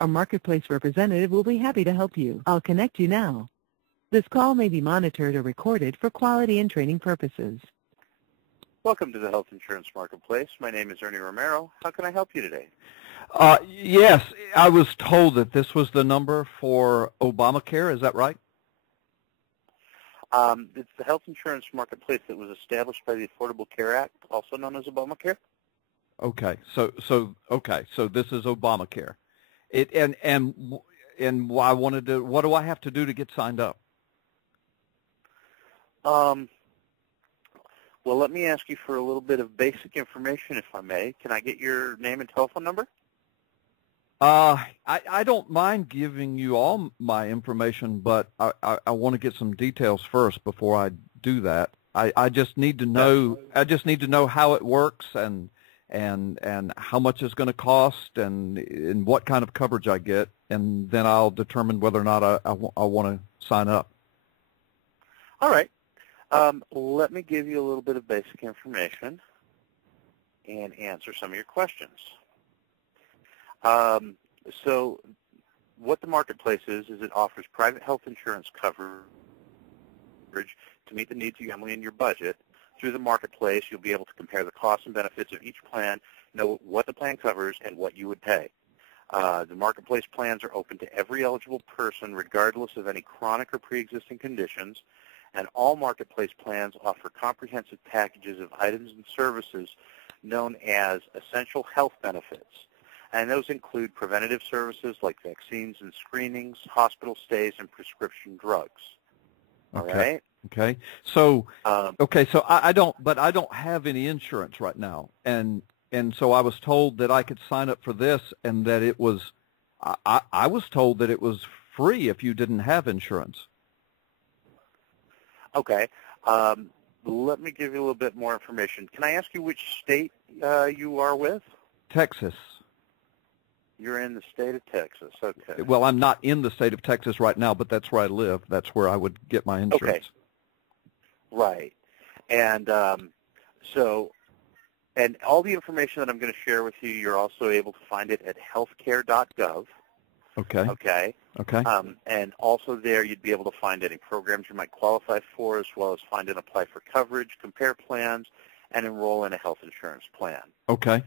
A Marketplace representative will be happy to help you. I'll connect you now. This call may be monitored or recorded for quality and training purposes. Welcome to the Health Insurance Marketplace. My name is Ernie Romero. How can I help you today? Yes, I was told that this was the number for Obamacare. Is that right? It's the Health Insurance Marketplace that was established by the Affordable Care Act, also known as Obamacare. Okay, so this is Obamacare. And I wanted to. What do I have to do to get signed up? Well, let me ask you for a little bit of basic information, if I may. Can I get your name and telephone number? I don't mind giving you all my information, but I want to get some details first before I do that. I just need to know. I just need to know how it works and how much it's going to cost and what kind of coverage I get, and then I'll determine whether or not I want to sign up. All right. Let me give you a little bit of basic information and answer some of your questions. So what the Marketplace is it offers private health insurance coverage to meet the needs of your family and your budget. Through the Marketplace, you'll be able to compare the costs and benefits of each plan, know what the plan covers, and what you would pay. The Marketplace plans are open to every eligible person, regardless of any chronic or pre-existing conditions, and all Marketplace plans offer comprehensive packages of items and services known as essential health benefits. And those include preventative services like vaccines and screenings, hospital stays, and prescription drugs. All right? Okay. So, so I don't have any insurance right now. And so I was told that I could sign up for this and that it was, I was told that it was free if you didn't have insurance. Okay. Let me give you a little bit more information. Can I ask you which state you are with? Texas. You're in the state of Texas. Okay. Well, I'm not in the state of Texas right now, but that's where I live. That's where I would get my insurance. Okay. Right. And and all the information that I'm going to share with you, you're also able to find it at healthcare.gov. Okay. Okay. Okay. And also there you'd be able to find any programs you might qualify for, as well as find and apply for coverage, compare plans, and enroll in a health insurance plan. Okay.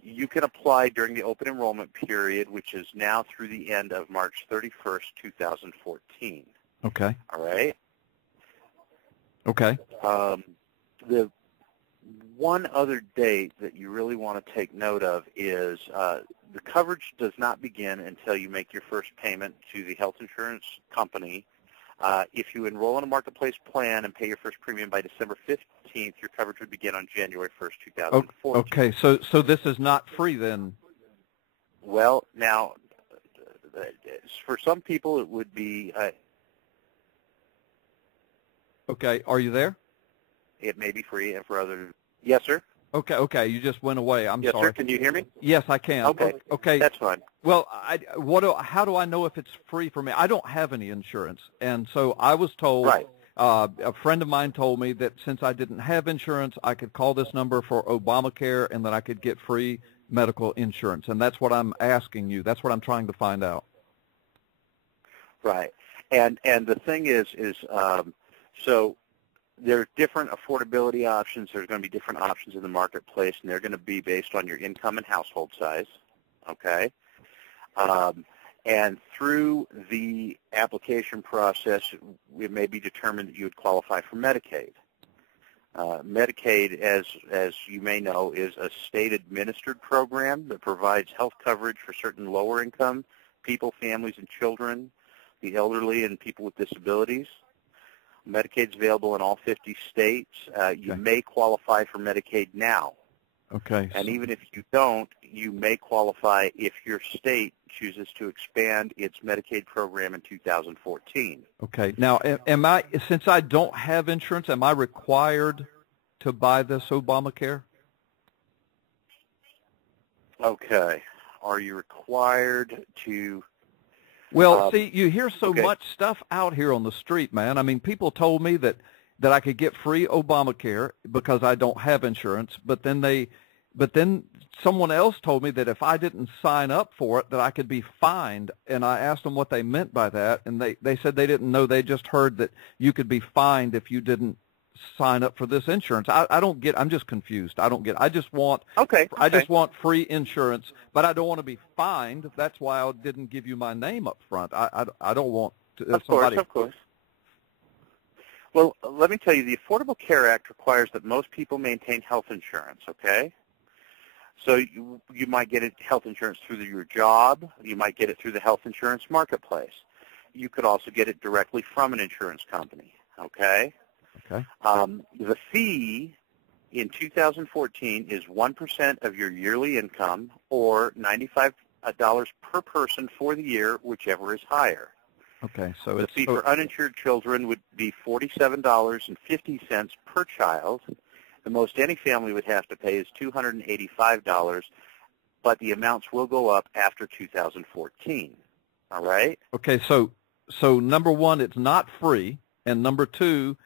You can apply during the open enrollment period, which is now through the end of March 31st, 2014. Okay. All right? Okay. The one other date that you really want to take note of is the coverage does not begin until you make your first payment to the health insurance company. If you enroll in a Marketplace plan and pay your first premium by December 15th, your coverage would begin on January 1st, 2014. Okay, so this is not free then? Well, now, for some people it would be... okay, are you there? It may be free, and for others... Yes, sir? Okay, you just went away. I'm yes, sorry. Yes, sir, can you hear me? Yes, I can. Okay, that's fine. Well, how do I know if it's free for me? I don't have any insurance, and so I was told, right. A friend of mine told me that since I didn't have insurance, I could call this number for Obamacare and that I could get free medical insurance, and that's what I'm asking you. That's what I'm trying to find out. Right, and the thing is so there are different affordability options. There's going to be different options in the Marketplace, and they're going to be based on your income and household size, okay? And through the application process, it may be determined that you would qualify for Medicaid. Medicaid, as you may know, is a state-administered program that provides health coverage for certain lower-income people, families, and children, the elderly, and people with disabilities. Medicaid's available in all 50 states. You may qualify for Medicaid now. Okay. And even if you don't, you may qualify if your state chooses to expand its Medicaid program in 2014. Okay. Now, since I don't have insurance, am I required to buy this Obamacare? Okay. Are you required to... Well, see, you hear so much stuff out here on the street, man. I mean, people told me that I could get free Obamacare because I don't have insurance, but then they but then someone else told me that if I didn't sign up for it, that I could be fined. And I asked them what they meant by that, and they said they didn't know. They just heard that you could be fined if you didn't sign up for this insurance. I don't get. I'm just confused. I don't get. I just want. Okay. I just want free insurance, but I don't want to be fined. That's why I didn't give you my name up front. I don't want to. Of course. Well, let me tell you, the Affordable Care Act requires that most people maintain health insurance, okay? So you might get health insurance through your job. You might get it through the health insurance marketplace. You could also get it directly from an insurance company, okay? Okay. The fee in 2014 is 1% of your yearly income, or $95 per person for the year, whichever is higher. Okay, so the fee for uninsured children would be $47.50 per child. The most any family would have to pay is $285, but the amounts will go up after 2014. All right? Okay, so number one, it's not free, and number two,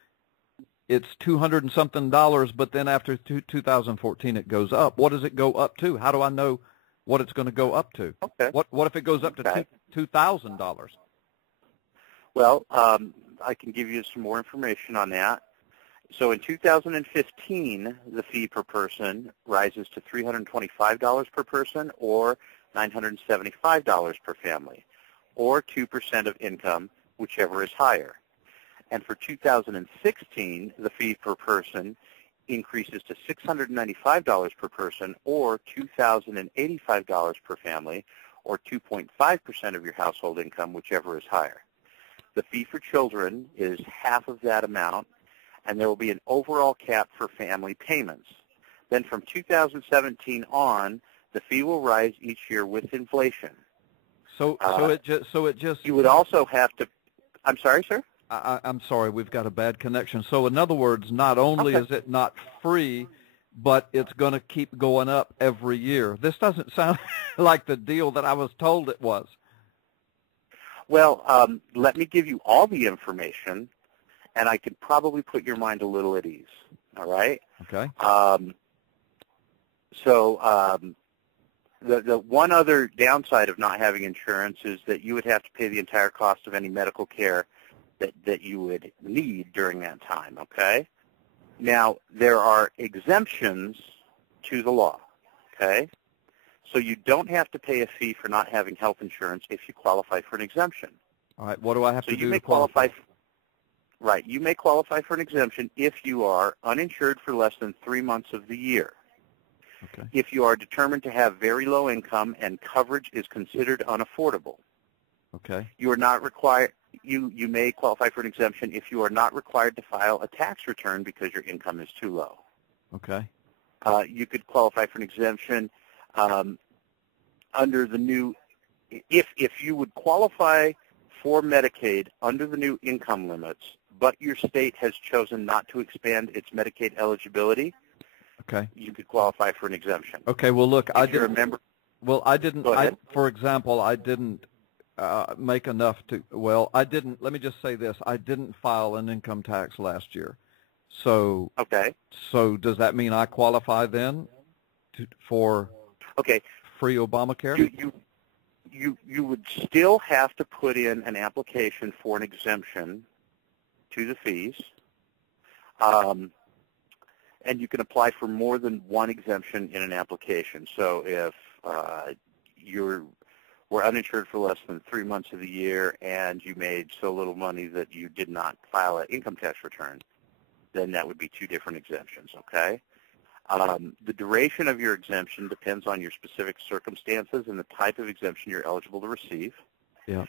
it's $200 and something, but then after 2014 it goes up. What does it go up to? How do I know what it's going to go up to? Okay. What if it goes up to $2,000? Well, I can give you some more information on that. So in 2015, the fee per person rises to $325 per person, or $975 per family, or 2% of income, whichever is higher. And for 2016, the fee per person increases to $695 per person, or $2,085 per family, or 2.5% of your household income, whichever is higher. The fee for children is half of that amount, and there will be an overall cap for family payments. Then from 2017 on, the fee will rise each year with inflation. So it just. You would also have to. I'm sorry, sir. I'm sorry, we've got a bad connection. So in other words, not only is it not free, but it's going to keep going up every year. This doesn't sound like the deal that I was told it was. Well, let me give you all the information, and I could probably put your mind a little at ease. All right? Okay. The one other downside of not having insurance is that you would have to pay the entire cost of any medical care that you would need during that time, okay? Now, there are exemptions to the law, okay? So you don't have to pay a fee for not having health insurance if you qualify for an exemption. All right, what do I have to do to qualify? Right, you may qualify for an exemption if you are uninsured for less than 3 months of the year. Okay. If you are determined to have very low income and coverage is considered unaffordable. Okay. You are not required. You may qualify for an exemption if you are not required to file a tax return because your income is too low. Okay. You could qualify for an exemption under the new. If you would qualify for Medicaid under the new income limits, but your state has chosen not to expand its Medicaid eligibility, okay, you could qualify for an exemption. Okay. Well, look, I didn't remember. Well, I didn't. Go ahead. For example, I didn't make enough to. Well, I didn't. Let me just say this: I didn't file an income tax last year. So. Okay. So does that mean I qualify then for? Okay. Free Obamacare? You would still have to put in an application for an exemption to the fees, and you can apply for more than one exemption in an application. So if you were uninsured for less than 3 months of the year and you made so little money that you did not file an income tax return, then that would be 2 different exemptions, okay? The duration of your exemption depends on your specific circumstances and the type of exemption you're eligible to receive. Yeah.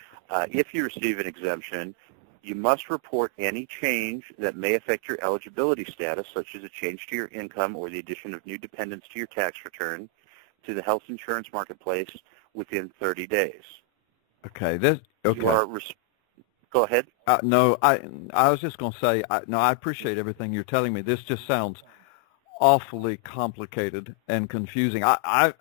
If you receive an exemption, you must report any change that may affect your eligibility status, such as a change to your income or the addition of new dependents to your tax return, to the health insurance marketplace within 30 days. Okay. Go ahead. No, I was just going to say, I appreciate everything you're telling me. This just sounds awfully complicated and confusing. I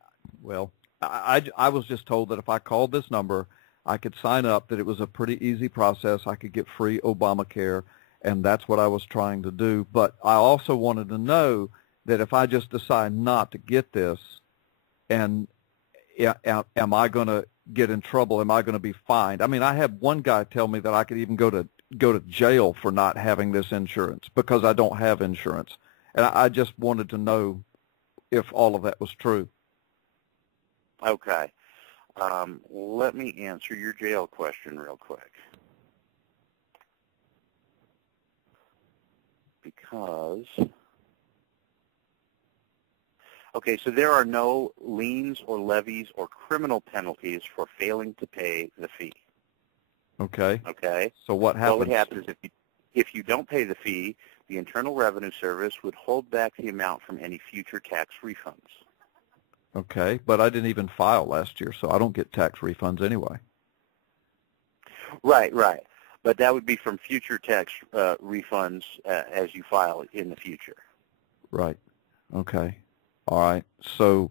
was just told that if I called this number, I could sign up, that it was a pretty easy process. I could get free Obamacare, and that's what I was trying to do. But I also wanted to know that if I just decide not to get this, and am I going to get in trouble? Am I going to be fined? I mean, I had one guy tell me that I could even go to jail for not having this insurance because I don't have insurance. And I just wanted to know if all of that was true. Okay. Let me answer your jail question real quick. Because, okay, so there are no liens or levies or criminal penalties for failing to pay the fee. Okay. Okay. So what happens? What would happen is if you don't pay the fee, the Internal Revenue Service would hold back the amount from any future tax refunds. Okay, but I didn't even file last year, so I don't get tax refunds anyway. Right. But that would be from future tax refunds as you file in the future. Right. Okay. All right. So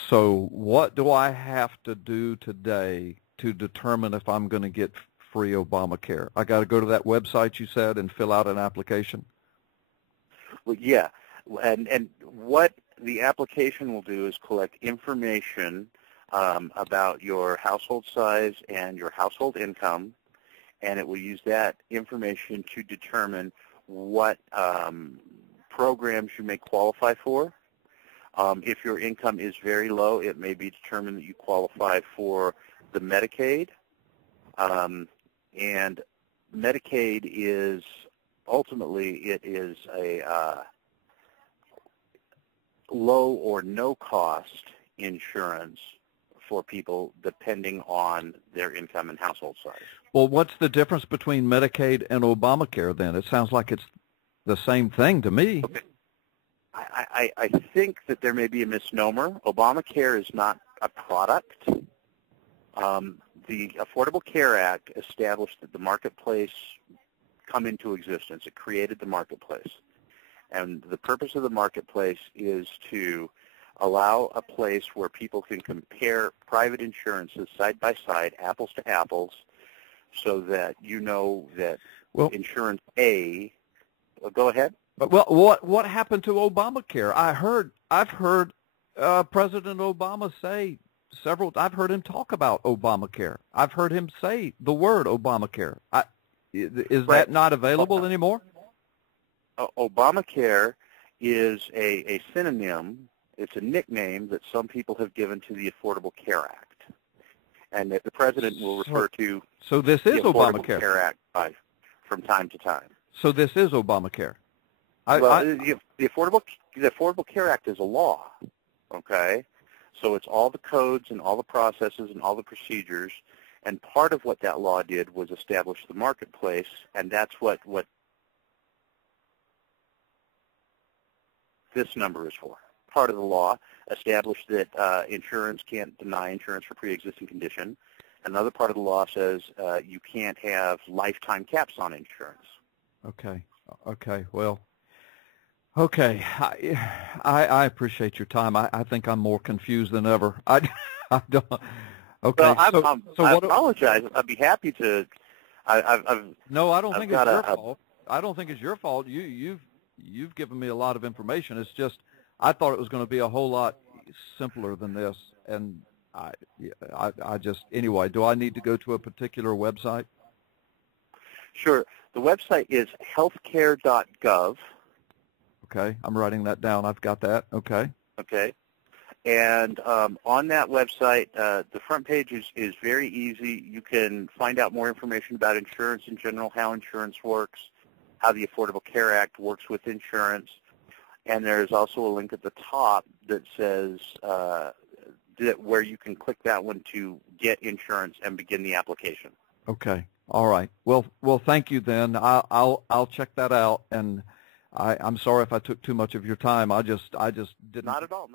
what do I have to do today to determine if I'm going to get free Obamacare? I got to go to that website you said and fill out an application? Well, yeah. And what the application will do is collect information about your household size and your household income, and it will use that information to determine what programs you may qualify for. If your income is very low, it may be determined that you qualify for the Medicaid. And Medicaid is ultimately it is a low or no cost insurance for people depending on their income and household size. Well, what's the difference between Medicaid and Obamacare then? It sounds like it's the same thing to me. Okay. I think that there may be a misnomer. Obamacare is not a product. The Affordable Care Act established that the marketplace come into existence. It created the marketplace. And the purpose of the marketplace is to allow a place where people can compare private insurances side by side, apples to apples, so that you know that insurance A, go ahead. Well, what happened to Obamacare? I've heard President Obama say I've heard him talk about Obamacare. I've heard him say the word Obamacare. Is that not available anymore? Obamacare is a synonym. It's a nickname that some people have given to the Affordable Care Act, and that the president will refer to. So this is the Affordable Obamacare. Care Act from time to time. So this is Obamacare. The Affordable Care Act is a law. Okay, so it's all the codes and all the processes and all the procedures, and part of what that law did was establish the marketplace, and that's what this number is for. Part of the law established that insurance can't deny insurance for pre-existing condition. Another part of the law says you can't have lifetime caps on insurance. Okay. Well, okay. I appreciate your time. I think I'm more confused than ever. I don't. Okay. Well, I apologize. I'd be happy to. No, I don't think it's your fault. I don't think it's your fault. You've given me a lot of information. It's just I thought it was going to be a whole lot simpler than this, and I just anyway. Do I need to go to a particular website? Sure. The website is healthcare.gov. Okay, I'm writing that down. I've got that. Okay. Okay. And on that website, the front page is very easy. You can find out more information about insurance in general, how insurance works, how the Affordable Care Act works with insurance. And there's also a link at the top that says where you can click that one to get insurance and begin the application. Okay. All right. Well, thank you then. I'll check that out, and I'm sorry if I took too much of your time. I just didn't. Not at all.